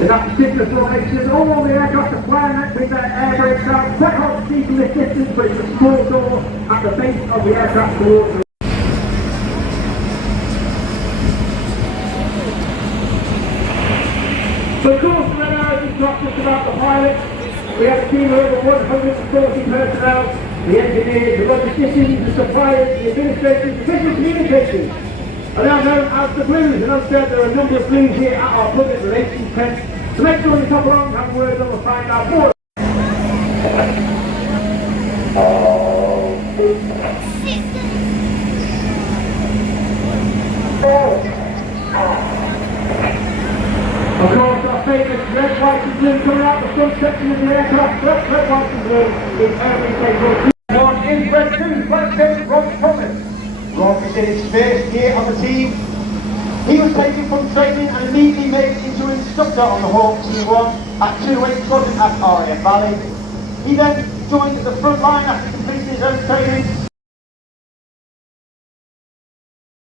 In that particular formation, all the aircraft are flying out with their air brakes out, quite hard to see from this distance, but it's a small door at the base of the aircraft towards the So of course, the red arrow is not just about the pilots. We have a team of over 140 personnel, the engineers, the logisticians, the suppliers, the administrators, the visual communicators. Are now known as the Blues, and as said, there are a number of Blues here at our public relations tent. So make sure you come along and have words on the find out more. Of course, our favourite red, white and blue coming out the front section of the aircraft. Red, white and blue is every place. One is red 2, Flight Coach Pullman. Rob is in his first year on the team. He was taken from training and immediately made it into an instructor on the Hawk T1 at 208 Squadron at RAF Valley. He then joined the front line after completing his own training